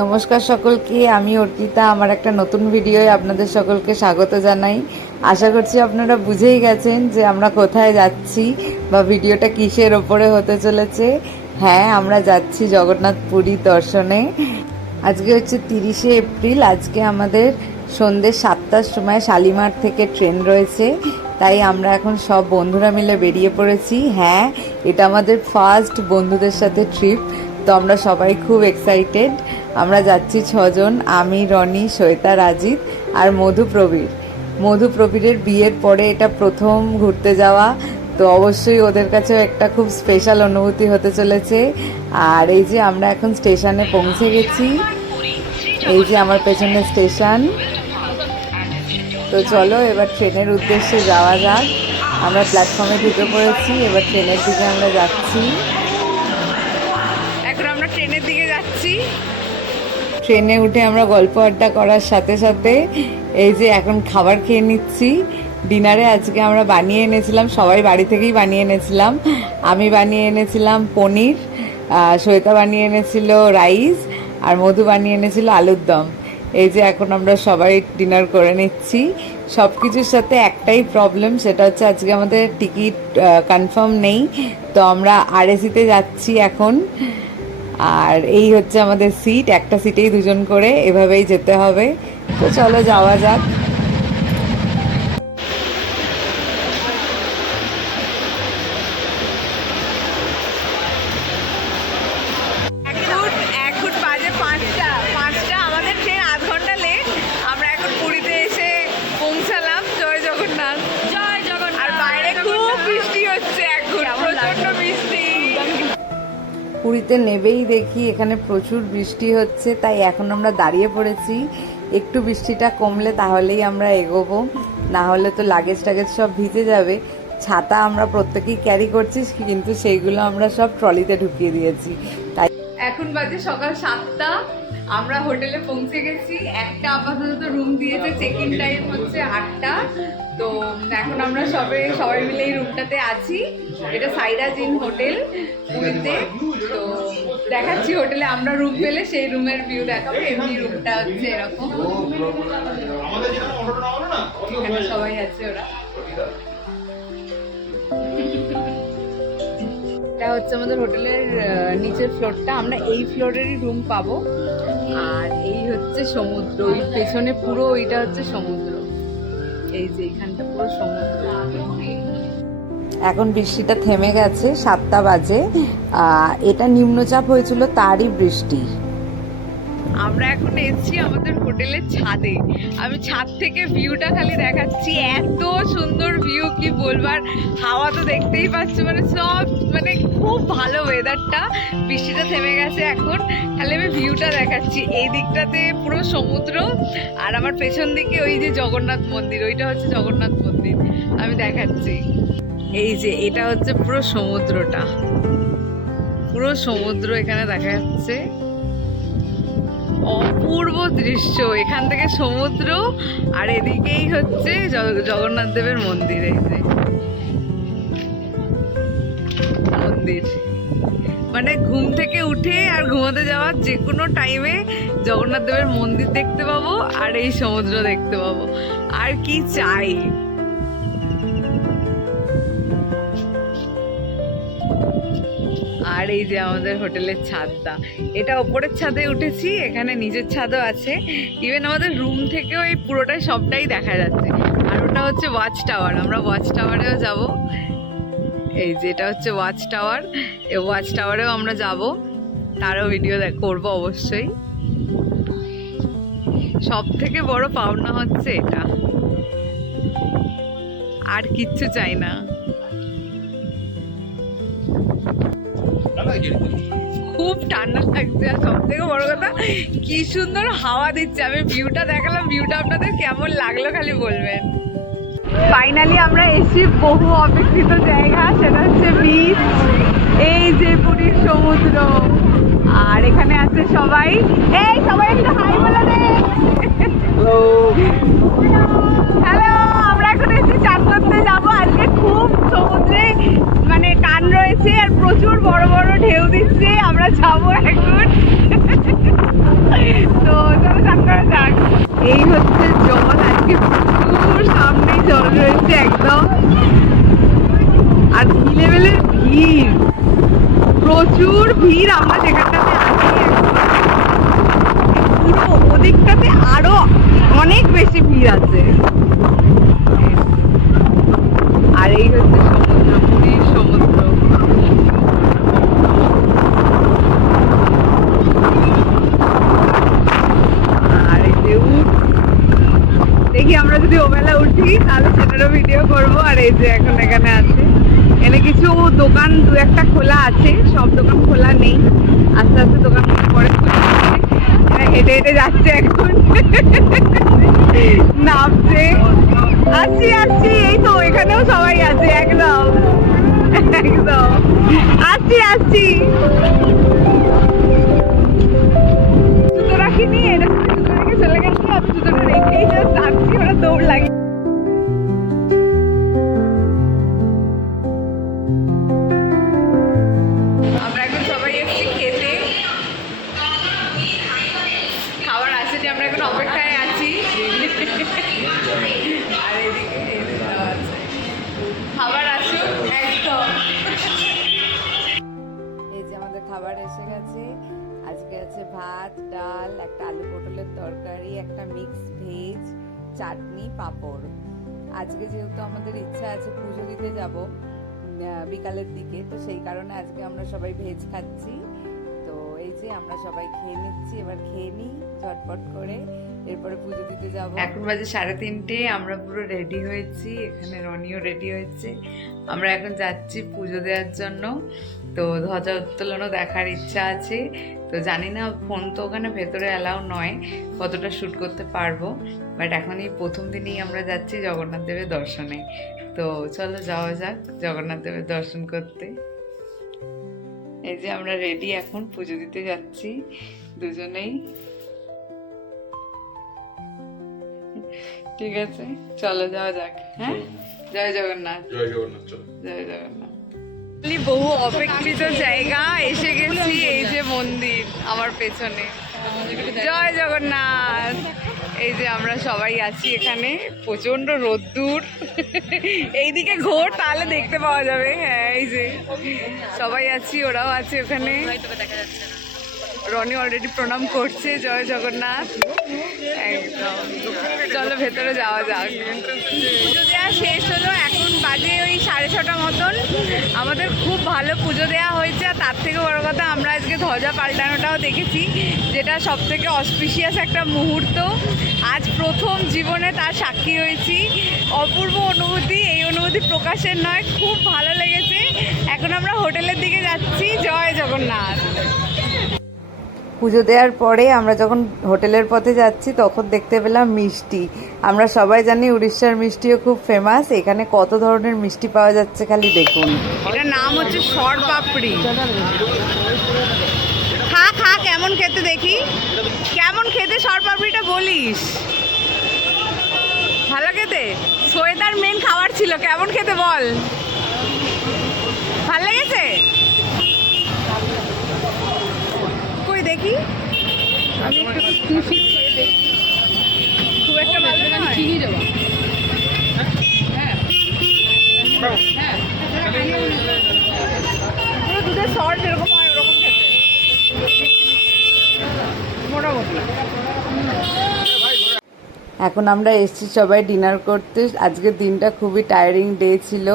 নমস্কার সকলকে, আমি অর্পিতা। আমার একটা নতুন ভিডিওয় আপনাদের সকলকে স্বাগত জানাই। আশা করছি আপনারা বুঝেই গেছেন যে আমরা কোথায় যাচ্ছি বা ভিডিওটা কিসের ওপরে হতে চলেছে। হ্যাঁ, আমরা যাচ্ছি জগন্নাথ পুরী দর্শনে। আজকে হচ্ছে 30শে এপ্রিল। আজকে আমাদের সন্ধ্যে 7টার সময় শালিমার থেকে ট্রেন রয়েছে, তাই আমরা এখন সব বন্ধুরা মিলে বেরিয়ে পড়েছি। হ্যাঁ, এটা আমাদের ফার্স্ট বন্ধুদের সাথে ট্রিপ, তো আমরা সবাই খুব এক্সাইটেড। আমরা যাচ্ছি 6 জন, আমি, রনি, শ্বেতা, রাজিত আর মধুপ্রবীরের বিয়ের পরে এটা প্রথম ঘুরতে যাওয়া, তো অবশ্যই ওদের কাছেও একটা খুব স্পেশাল অনুভূতি হতে চলেছে। আর এই যে আমরা এখন স্টেশনে পৌঁছে গেছি, এই যে আমার পেছনে স্টেশন। তো চলো এবার ট্রেনের উদ্দেশ্যে যাওয়া যাক। আমরা প্ল্যাটফর্মে ঢুকে পড়েছি, এবার ট্রেনের দিকে আমরা যাচ্ছি। এখন আমরা ট্রেনের দিকে যাচ্ছি। ট্রেনে উঠে আমরা গল্প আড্ডা করার সাথে সাথে এই যে এখন খাবার খেয়ে নিচ্ছি। ডিনারে আজকে আমরা বানিয়ে এনেছিলাম, সবাই বাড়ি থেকেই বানিয়ে এনেছিলাম। আমি বানিয়ে এনেছিলাম পনির, শ্বেতা বানিয়ে এনেছিল রাইস, আর মধু বানিয়ে এনেছিল আলুর দম। এই যে এখন আমরা সবাই ডিনার করে নিচ্ছি। সব কিছুর সাথে একটাই প্রবলেম, সেটা হচ্ছে আজকে আমাদের টিকিট কনফার্ম নেই, তো আমরা আরএসিতে যাচ্ছি এখন। আর এই হচ্ছে আমাদের সিট, একটা সিটেই 2 জন করে, এভাবেই যেতে হবে। তো চলো যাওয়া যাক। এখন বাজে 5টা, আমাদের ট্রেন আধ ঘন্টা লেট। আমরা এখন পুরীতে এসে পৌঁছালাম। জয় জগন্নাথ। জয় জগন্নাথ। আর বাইরে খুব বৃষ্টি হচ্ছে, এখন প্রচন্ড বৃষ্টি। পুরীতে নেবেই দেখি এখানে প্রচুর বৃষ্টি হচ্ছে, তাই এখন আমরা দাঁড়িয়ে পড়েছি। একটু বৃষ্টিটা কমলে তাহলেই আমরা এগোবো, না হলে তো লাগেজ টাগেজ সব ভিজে যাবে। ছাতা আমরা প্রত্যেকেই ক্যারি করছি, কিন্তু সেইগুলো আমরা সব ট্রলিতে ঢুকিয়ে দিয়েছি। তাই এখন বাজে সকাল 7টা, আমরা হোটেলে পৌঁছে গেছি। একটা আপাতত রুম দিয়েছে, চেক ইন টাইম হচ্ছে 8টা। তো এখন আমরা সবাই মিলে এই রুমটাতে আছি। এটা সাইরাজ ইন হোটেল পুরীতে। তো দেখাচ্ছি হোটেলে আমরা রুম পেলে সেই রুমের ভিউ দেখাবো। এমনি রুমটা হচ্ছে এরকম, এখানে সবাই আছে ওরা। এটা হচ্ছে আমাদের হোটেলের নিচের ফ্লোরটা, আমরা এই ফ্লোরেরই রুম পাবো। আর এই হচ্ছে সমুদ্র, ওই পেছনে পুরো ওইটা হচ্ছে সমুদ্র। এই যে এখানটা পুরো সমুদ্র। এখন বৃষ্টিটা থেমে গেছে, 7টা বাজে। এটা নিম্নচাপ হয়েছিল, তারই বৃষ্টি। আমরা এখন এসেছি আমাদের হোটেলের ছাদে। আমি ছাদ থেকে ভিউটা খালি দেখাচ্ছি, এত সুন্দর ভিউ কি বলবার। হাওয়া তো দেখতেই পাচ্ছি, মানে খুব ভালো ওয়েদারটা। বৃষ্টিটা থেমে গেছে এখন, খালি আমি ভিউটা দেখাচ্ছি। এই দিকটাতে পুরো সমুদ্র, আর আমার পেছন দিকে ওই যে জগন্নাথ মন্দির, ওইটা হচ্ছে জগন্নাথ মন্দির। আমি দেখাচ্ছি, এই যে এটা হচ্ছে পুরো সমুদ্রটা, পুরো সমুদ্র এখানে দেখা যাচ্ছে। অপূর্ব দৃশ্য, এখান থেকে সমুদ্র, আর এদিকেই হচ্ছে জগন্নাথ দেবের মন্দির। এই যে মন্দির, মানে ঘুম থেকে উঠে আর ঘুমাতে যাওয়ার যে কোনো টাইমে জগন্নাথ দেবের মন্দির দেখতে পাবো আর এই সমুদ্র দেখতে পাবো। আর কি চাই। আর এই যে আমাদের হোটেলের ছাদটা, এটা ওপরের ছাদে উঠেছি, এখানে নিচের ছাদও আছে। ইভেন আমাদের রুম থেকেও এই পুরোটাই সবটাই দেখা যাচ্ছে। আর ওটা হচ্ছে ওয়াচ টাওয়ার, আমরা ওয়াচ টাওয়ারেও যাব। এই যে এটা হচ্ছে ওয়াচ টাওয়ার, এই ওয়াচ টাওয়ারেও আমরা যাব, তারও ভিডিও করবো অবশ্যই। সব থেকে বড় পাওনা হচ্ছে এটা, আর কিচ্ছু চাই না। খুব ঠান্ডা লাগছে, আর সব থেকে বড় কথা কি সুন্দর হাওয়া দিচ্ছে। আমি ভিউটা দেখালাম, ভিউটা আপনাদের কেমন লাগলো খালি বলবেন। ফাইনালি আমরা এসেছি বহু অপেক্ষিত জায়গা, সেটা হচ্ছে বিচ। এই যে পুরীর সমুদ্র, আর এখানে আছে সবাই। এই সবাই একটু হাই বলে দে। হ্যালো, আমরা এখন এসেছি চান করতে যাবো। আজকে খুব সমুদ্রে মানে টান রয়েছে, আর প্রচুর বড় বড় যাবো এখন। তো চলো চান করা যাক। এই হচ্ছে জল, আজকে প্রচুর সামনেই জল রয়েছে একদম, আর কি লেভেলের ভিড়, প্রচুর ভিড়। আমরা যেখানটাতে আছি পুরো ওদিকটাতে আরো অনেক বেশি ভিড় আছে। আর এই হচ্ছে সমুদ্র, পুরীর সমুদ্র। আর এই যে দেখি আমরা যদি ওবেলা উঠি তাহলে সেটারও ভিডিও করবো। আর এই যে এখন এখানে আছে, এখানে কিছু দোকান দু একটা খোলা আছে, সব দোকান খোলা নেই, আস্তে আস্তে দোকান পরে খুলে হেঁটে হেঁটে যাচ্ছে এখন, নামছে। আসছি আসছি, এই তো এখানেও সবাই আছে, একদম একদম আসছি আসছি। জুতো রাখিনি, এটা জুতো রেখে চলে গেছি, আমি জুতোটা রেখেই জাস্ট আসছি, ওরা দৌড় লাগে। আমরা এখন সবাই এসেছি খেতে, খাবার আসে যে আমরা এখন অপেক্ষায় আছি। আর এদিকে খাবার আসুক একদম। এই যে আমাদের খাবার এসে গেছে, আজকে আছে ভাত, ডাল, একটা আলু পটলের তরকারি, একটা মিক্স ভেজ, চাটনি, পাঁপড়। আজকে যেহেতু আমাদের ইচ্ছা আছে পুজো দিতে যাব বিকালের দিকে, তো সেই কারণে আজকে আমরা সবাই ভেজ খাচ্ছি। তো এই যে আমরা সবাই খেয়ে নিচ্ছি, এবার খেয়ে নিই ঝটপট করে, এরপরে পুজো দিতে যাব। এখন বাজে 3:30, আমরা পুরো রেডি হয়েছি, এখানে রনিও রেডি হয়েছে। আমরা এখন যাচ্ছি পুজো দেওয়ার জন্য। তো ধ্বজা উত্তোলনও দেখার ইচ্ছা আছে, তো জানি না, ফোন তো ওখানে ভেতরে অ্যালাউ নয়, কতটা শ্যুট করতে পারবো, বাট এখন এই প্রথম দিনেই আমরা যাচ্ছি জগন্নাথ দেবের দর্শনে। তো চলো যাওয়া যাক জগন্নাথ দেবের দর্শন করতে। এই যে আমরা রেডি, এখন পুজো দিতে যাচ্ছি দুজনেই। ঠিক আছে, চলো যাওয়া যাক। হ্যাঁ, জয় জগন্নাথ। জয় জগন্নাথ। জয় জগন্নাথ। বহু অপেক্ষিত জায়গা এসে গেছি, এই যে মন্দির আমার পেছনে। জয় জগন্নাথ। এই যে আমরা সবাই আছি এখানে, প্রচন্ড রোদ্দুর, এইদিকে ঘোর তাহলে দেখতে পাওয়া যাবে। হ্যাঁ, এই যে সবাই আছি, ওরাও আছে ওখানে। রনি অলরেডি প্রণাম করছে। জয় জগন্নাথ। একদম, চলো ভেতরে যাওয়া যাক। পুজো দেওয়া শেষ হলো, এখন বাজে ওই 6:30 মতন। আমাদের খুব ভালো পুজো দেওয়া হয়েছে, আর তার থেকে বড় কথা আমরা আজকে ধ্বজা পাল্টানোটাও দেখেছি, যেটা সব থেকে অসপিশিয়াস একটা মুহূর্ত। আজ প্রথম জীবনে তার সাক্ষী হয়েছি, অপূর্ব অনুভূতি, এই অনুভূতি প্রকাশের নয়, খুব ভালো লেগেছে। এখন আমরা হোটেলের দিকে যাচ্ছি। জয় জগন্নাথ। পুজো দেওয়ার পরে আমরা যখন হোটেলের পথে যাচ্ছি তখন দেখতে পেলাম মিষ্টি। আমরা সবাই জানি উড়িষ্যার মিষ্টিও খুব ফেমাস, এখানে কত ধরনের মিষ্টি পাওয়া যাচ্ছে খালি দেখুন। এটার নাম হচ্ছে সর পাপড়ি। খা খা, কেমন খেতে দেখি, কেমন খেতে সর পাপড়িটা বলিস। ভালো খেতে, সোয়েদার মেন খাবার ছিল, কেমন খেতে বল। ভালো লেগেছে, দেখি আমি একটু খুশি দেখি, খুব একটা ভালো নয়। চিনি দেবো, হ্যাঁ হ্যাঁ, পুরো দুধের সল্ট এরকম হয়, ওরকম খেতে মোটামুটি। এখন আমরা এসেছি সবাই ডিনার করতে। আজকের দিনটা খুবই টায়ারিং ডে ছিল,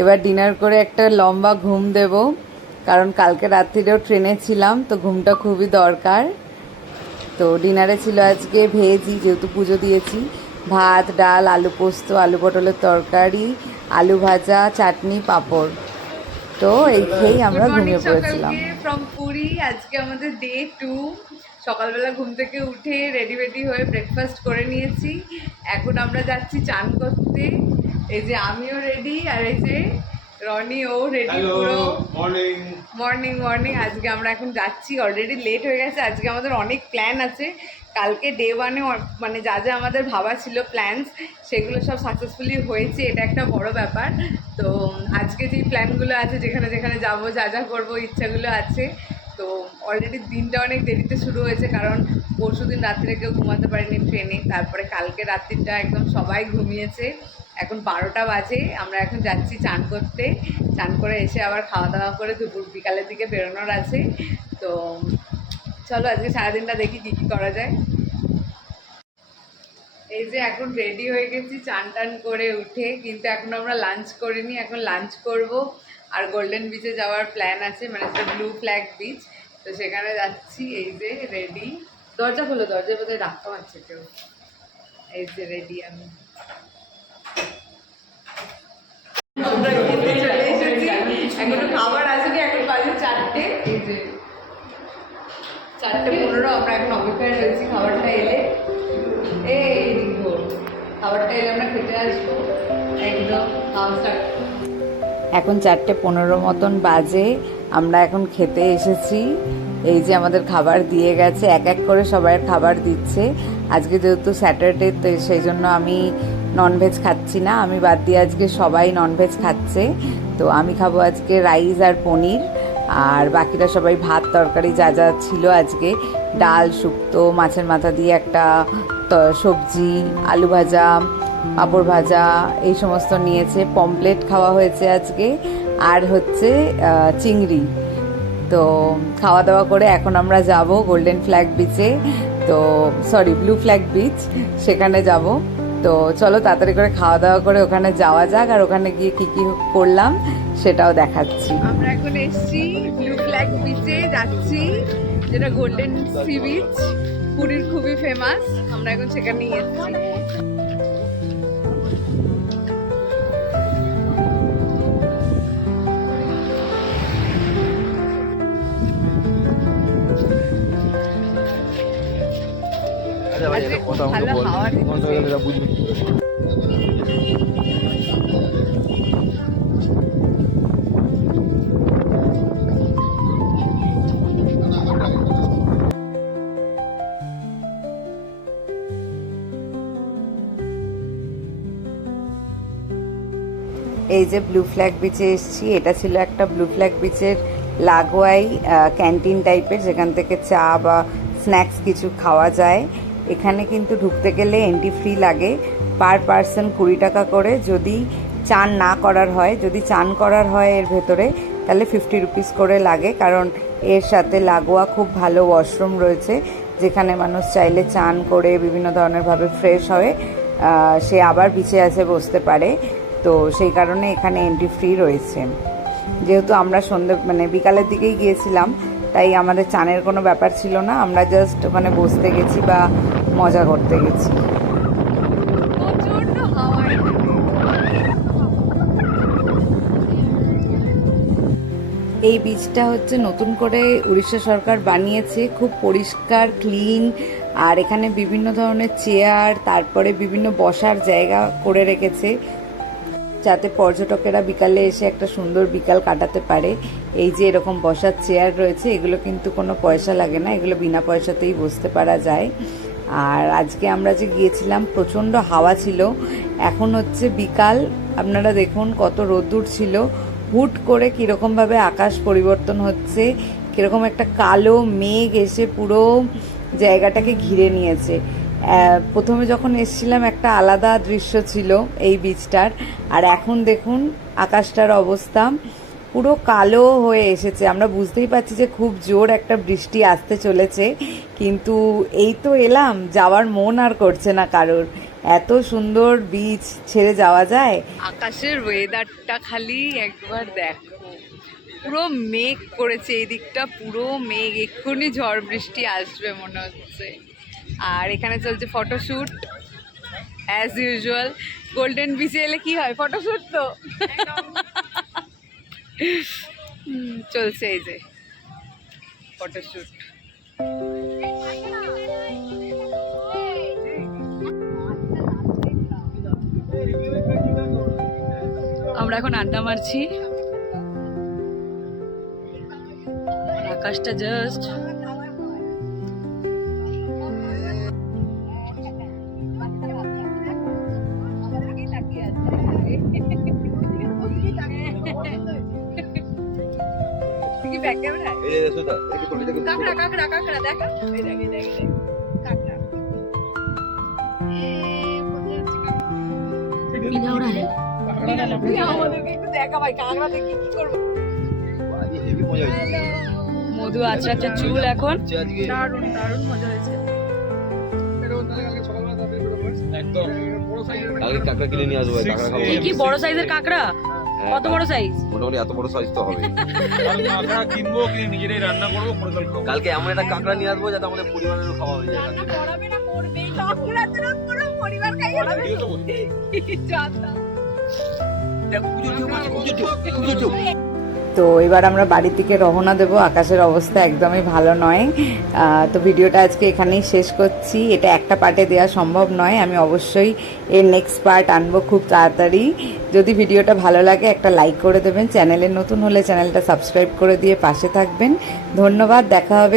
এবার ডিনার করে একটা লম্বা ঘুম দেব, কারণ কালকে রাত্রিরেও ট্রেনে ছিলাম, তো ঘুমটা খুবই দরকার। তো ডিনারে ছিল আজকে ভেজই, যেহেতু পুজো দিয়েছি, ভাত, ডাল, আলু পোস্ত, আলু পটলের তরকারি, আলু ভাজা, চাটনি, পাঁপড়। তো এই খেয়েই আমরা ঘুমিয়ে পড়েছিলাম। ফ্রম পুরী, আজকে আমাদের ডে 2। সকালবেলা ঘুম থেকে উঠে রেডি হয়ে ব্রেকফাস্ট করে নিয়েছি, এখন আমরা যাচ্ছি চান করতে। এই যে আমিও রেডি, আর এই যে রনি ও রেডি পুরো। মর্নিং। আজকে আমরা এখন যাচ্ছি, অলরেডি লেট হয়ে গেছে। আজকে আমাদের অনেক প্ল্যান আছে। কালকে ডে 1-এ মানে যা যা আমাদের ভাবা ছিল প্ল্যানস, সেগুলো সব সাকসেসফুলি হয়েছে, এটা একটা বড় ব্যাপার। তো আজকে যেই প্ল্যানগুলো আছে, যেখানে যেখানে যাবো, যা যা করবো, ইচ্ছাগুলো আছে, তো তো অলরেডি দিনটা অনেক দেরিতে শুরু হয়েছে, কারণ পরশুদিন রাত্রে কেউ ঘুমাতে পারেনি ট্রেনে, তারপরে কালকে রাত্রিটা একদম সবাই ঘুমিয়েছে। এখন 12টা বাজে, আমরা এখন যাচ্ছি চান করতে। চান করে এসে আবার খাওয়া দাওয়া করে দুপুর বিকালের দিকে বেরোনোর আছে। তো চলো আজকে সারাদিনটা দেখি কী কী করা যায়। এই যে এখন রেডি হয়ে গেছি চান টান করে উঠে, কিন্তু এখন আমরা লাঞ্চ করিনি, এখন লাঞ্চ করব। আর গোল্ডেন বিচে যাওয়ার প্ল্যান আছে, মানে সেটা ব্লু ফ্ল্যাগ বিচ, তো সেখানে যাচ্ছি। এই যে রেডি, দরজা খোলো, দরজা বোধহয় রাখতে পারছে কেউ। এই যে রেডি আমি, আমরা খেতে চলে এসেছি। এখনো খাবার আসেনি, এখন বাজে 4টে। এই যে 4:15, আমরা এখন অপেক্ষায় রয়েছি খাবারটা এলে। এই খাবারটা এলে আমরা খেতে আসবো একদম। এখন 4:15 মতন বাজে, আমরা এখন খেতে এসেছি। এই যে আমাদের খাবার দিয়ে গেছে, এক এক করে সবাই খাবার দিচ্ছে। আজকে যেহেতু স্যাটারডে, তো সেই জন্য আমি ননভেজ খাচ্ছি না, আমি বাদ দিয়ে আজকে সবাই ননভেজ খাচ্ছে। তো আমি খাবো আজকে রাইস আর পনির, আর বাকিরা সবাই ভাত তরকারি যা যা ছিল আজকে, ডাল, শুক্তো, মাছের মাথা দিয়ে একটা সবজি, আলু ভাজা, পাঁপড় ভাজা, এই সমস্ত নিয়েছে। পমপ্লেট খাওয়া হয়েছে আজকে, আর হচ্ছে চিংড়ি। তো খাওয়া দাওয়া করে এখন আমরা যাব গোল্ডেন ফ্ল্যাগ বিচে, তো সরি ব্লু ফ্ল্যাগ বিচ, সেখানে যাব। তো চলো তাড়াতাড়ি করে খাওয়া দাওয়া করে ওখানে যাওয়া যাক, আর ওখানে গিয়ে কী কী করলাম সেটাও দেখাচ্ছি। আমরা এখন এসছি ব্লু ফ্ল্যাগ বিচে যাচ্ছি, যেটা গোল্ডেন সি বিচ, পুরীর খুবই ফেমাস। আমরা এখন সেখানেই এসছি। ভালো হাওয়া দিচ্ছে। এই যে ব্লু ফ্ল্যাগ বিচে এসেছি, এটা ছিল একটা ব্লু ফ্ল্যাগ বিচের লাগোয়াই ক্যান্টিন টাইপের, যেখান থেকে চা বা স্ন্যাক্স কিছু খাওয়া যায়। এখানে কিন্তু ঢুকতে গেলে এন্ট্রি ফ্রি লাগে, পার পার্সন 20 টাকা করে। যদি চান না করার হয়, যদি চান করার হয় এর ভেতরে, তাহলে 50 রুপিস করে লাগে, কারণ এর সাথে লাগোয়া খুব ভালো ওয়াশরুম রয়েছে, যেখানে মানুষ চাইলে চান করে বিভিন্ন ধরনেরভাবে ফ্রেশ হয়ে সে আবার বিচে এসে বসতে পারে। তো সেই কারণে এখানে এন্ট্রি ফ্রি রয়েছে। যেহেতু আমরা মানে বিকালের দিকেই গিয়েছিলাম, তাই আমাদের চানের কোনো ব্যাপার ছিল না, আমরা জাস্ট ওখানে বসতে গেছি বা মজা করতে গেছি। এই বীজটা হচ্ছে নতুন করে উড়িষ্যা সরকার বানিয়েছে, খুব পরিষ্কার, ক্লিন, আর এখানে বিভিন্ন ধরনের চেয়ার, তারপরে বিভিন্ন বসার জায়গা করে রেখেছে, যাতে পর্যটকেরা বিকালে এসে একটা সুন্দর বিকাল কাটাতে পারে। এই যে এরকম বসার চেয়ার রয়েছে, এগুলো কিন্তু কোনো পয়সা লাগে না, এগুলো বিনা পয়সাতেই বসতে পারা যায়। আর আজকে আমরা যে গিয়েছিলাম প্রচণ্ড হাওয়া ছিল, এখন হচ্ছে বিকাল, আপনারা দেখুন কত রোদ্দুর ছিল। হুট করে কীরকমভাবে আকাশ পরিবর্তন হচ্ছে, কীরকম একটা কালো মেঘ এসে পুরো জায়গাটাকে ঘিরে নিয়েছে। প্রথমে যখন এসেছিলাম একটা আলাদা দৃশ্য ছিল এই বীচটার, আর এখন দেখুন আকাশটার অবস্থা পুরো কালো হয়ে এসেছে। আমরা বুঝতেই পারছি যে খুব জোর একটা বৃষ্টি আসতে চলেছে, কিন্তু এই তো এলাম, যাওয়ার মন আর করছে না কারোর। এত সুন্দর বীচ ছেড়ে যাওয়া যায়? আকাশের ওয়েদারটা খালি একবার দেখো, পুরো মেঘ করেছে এই দিকটা, পুরো মেঘ, এক্ষুনি ঝড় বৃষ্টি আসবে মনে হচ্ছে। আর এখানে চলছে ফটোশ্যুট অ্যাজ ইউজুয়াল। গোল্ডেন বিচে এলে কি হয়, ফটোশ্যুট তো চলছে, এই যে ফটোশ্যুট। আমরা এখন আড্ডা মারছি, আকাশটা জাস্ট কি ব্যাক ক্যামেরায় এই সুদা দেখি তোলি দেখি কাকড়া কাকড়া কাকড়া দেখা এই দেখ এই দেখ এই দেখ কাকড়া তুই আমাদেরকে একটু দেখা ভাই কাকড়া দেখি কি করবো আজকে হেভি মজা হচ্ছে মধু আচ্ছা আচ্ছা চুল এখন আজকে দারুণ দারুণ মজা হয়েছে একদম কালকে কাকড়া কিনে নিয়ে আসবো কাকড়া খাবো কি কি বড় সাইজের কাকড়া কত বড় সাইজ মোটামুটি এত বড় সাইজ তো হবে কাঁকড়া কিনবো কিনে নিজেরাই রান্না করবো করে তাহলে খাবো কালকে এমন একটা কাকড়া নিয়ে আসবো যাতে আমাদের পরিবারেরও খাওয়া হয়ে যায় রান্না করাবে না করবেই কাকড়া তো পুরো পরিবার খাইয়ে দেবে দিও তো বলছি। জানতা তো এবার আমরা বাড়ির দিকে রওনা দেব। আকাশের অবস্থা একদমই ভালো নয়। তো ভিডিওটা আজকে এখানেই শেষ করছি। এটা একটা পার্টে দেওয়া সম্ভব নয়, আমি অবশ্যই এর নেক্সট পার্ট আনবো খুব তাড়াতাড়ি। যদি ভিডিওটা ভালো লাগে একটা লাইক করে দেবেন, চ্যানেলে নতুন হলে চ্যানেলটা সাবস্ক্রাইব করে দিয়ে পাশে থাকবেন। ধন্যবাদ, দেখা হবে